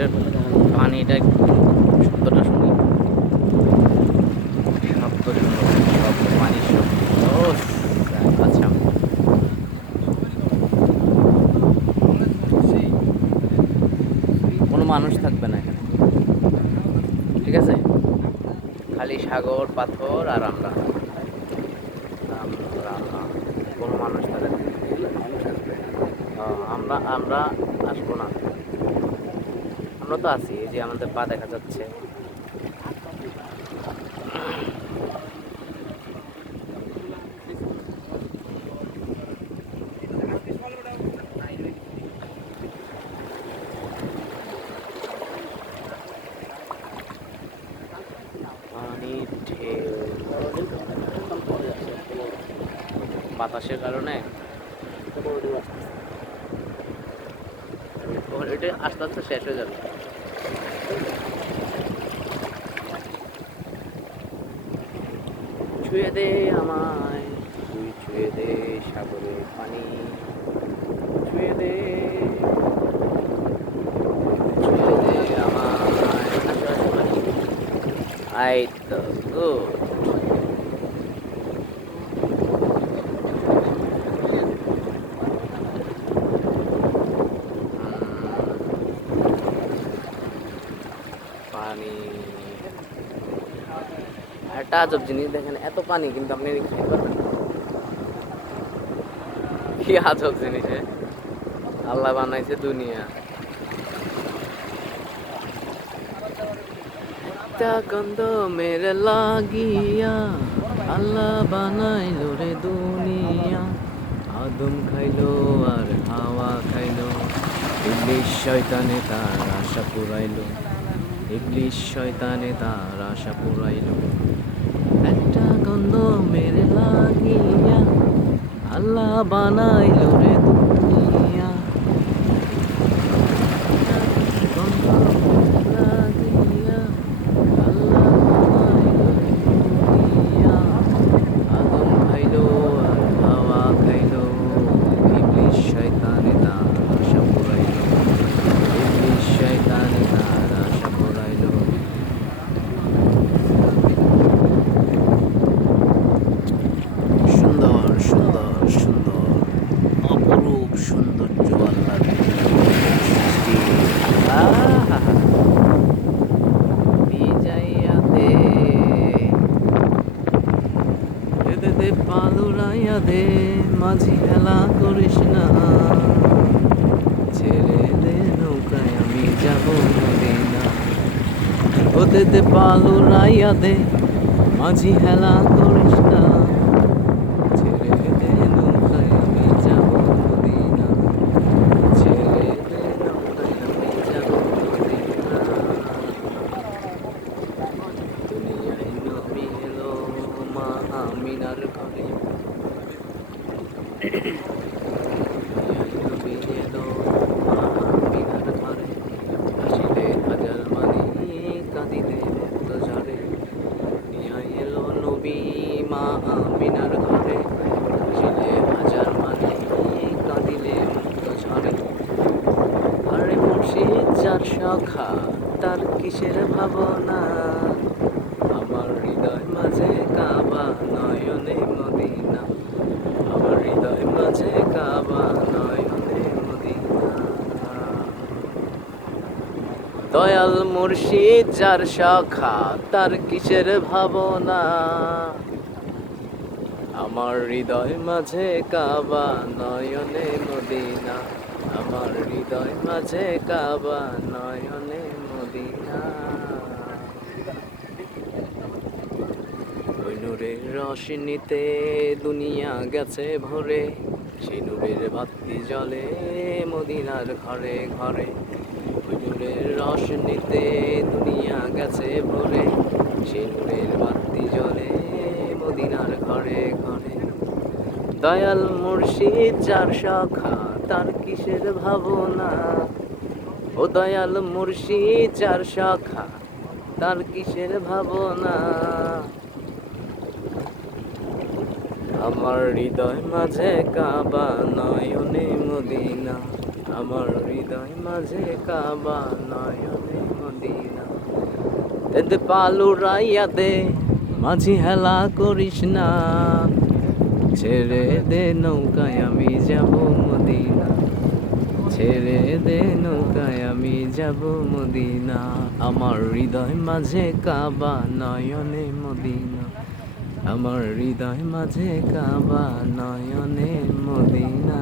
সমুদ্রের পানিটা শব্দটা শুনি, শব্দ শুনো, শব্দ পানির শব্দ। ও আচ্ছা, কোনো মানুষ থাকবে না এখানে, ঠিক আছে? খালি সাগর, পাথর আর আমরা আমরা কোনো মানুষ থাকবে না। আমরা আমরা আসবো না, আমরা তো আছি, এই যে আমাদের পা দেখা যাচ্ছে। পানির ঢেউ বাতাসের কারণে এটা আস্তে আস্তে শেষ হয়ে যাবে। ছুঁয়ে দে আমায়, তুই ছুঁয়ে দে সাগরের পানি, ছুঁয়ে দে, ছুঁয়ে দে আমায়। আই তো গুড। পানি একটা আজব জিনিস দেখেন, এত পানি কিন্তু আপনি খেতে পারবেন না। কি আজব জিনিস আল্লাহ বানাইছে দুনিয়া। একটা গন্ধ মেরে লাগিয়া আল্লাহ বানাইলো রে দুনিয়া, আদম খাইলো আর হাওয়া খাইলো, ইবলিশ শয়তানে তার আশা পুরাইলো, ইবলিশ শয়তানে তার আশা পুরাইলো। একটা গন্ধ মেরে লাগিয়া আল্লাহ বানাইলো রে দুনিয়া, গন্ধ মেরে লাগিয়া আল্লাহ বানাইলো রে দুনিয়া, আদম খাইলো আর হাওয়া খাইলো, ইবলিশ শয়তানে তার আশা পুরাইলো, ইবলিশ শয়তানে তার আশা পুরাইলো। সুন্দর সুন্দর সুন্দর অপরূপ সৌন্দর্য আল্লাহর সৃষ্টি। আহা ভিজাইয়া দে, দে দে দে পালুরাইয়া দে, মাঝি হেলা করিস না, ছেড়ে দে নৌকায় আমি যাব মদিনা। ও দে দে পালুরাইয়া দে, মাঝি হেলা করিস না, ছেড়ে দে নৌকায় আমি যাব মদিনা, ছেড়ে দে নৌকায় আমি যাব মদিনা। দুনিয়ায় নবী এলো মা আমিনার ঘরে, দুনিয়ায় নবী এলো মা আমিনার ঘরে, হাসিলে হাজার মানি কাঁদিলে মুক্ত ঝরে। দুনিয়ায় এলো নবী মা আমিনার ঘরে, হাসিলে হাজার মানি কাঁদিলে মুক্ত ঝরে। আরে মুর্শিদ যার সখা তার কিসের ভাবনা, আমার হৃদয় মাঝে কাবা নয়নে মদিনা, আমার হৃদয় মাঝে কাবা নয়নে মদিনা। দয়াল মুর্শিদ যার সখা তার কিসের ভাবনা, আমার হৃদয় মাঝে কাবা নয়নে মদিনা, আমার হৃদয় মাঝে কাবা নয়নে মদিনা। ওই নূরের রোশনীতে দুনিয়া গেছে ভরে, সেই নূরের বাতি জ্বলে মদিনার ঘরে ঘরে। ওই নূরের রোশনীতে দুনিয়া গেছে ভরে, সেই নূরের বাতি জ্বলে মদিনার ঘরে ঘরে। দয়াল মুর্শিদ যার সখা তার কিসের ভাবনা, ও দয়াল মুর্শিদ যার সখা তার কিসের ভাবনা, আমার হৃদয় মাঝে কাবা নয়নে মদিনা, আমার হৃদয় মাঝে কাবা নয়নে মদিনা তেতে পালু রাইয়া দে মাঝি হেলা করিস না ছেড়ে দে নৌকায় আমি যাব মদিনা ছেড়ে দে নৌকায় আমি যাব মদিনা আমার হৃদয় মাঝে কাবা নয়নে মদিনা আমার হৃদয় মাঝে কাবা নয়নে মদিনা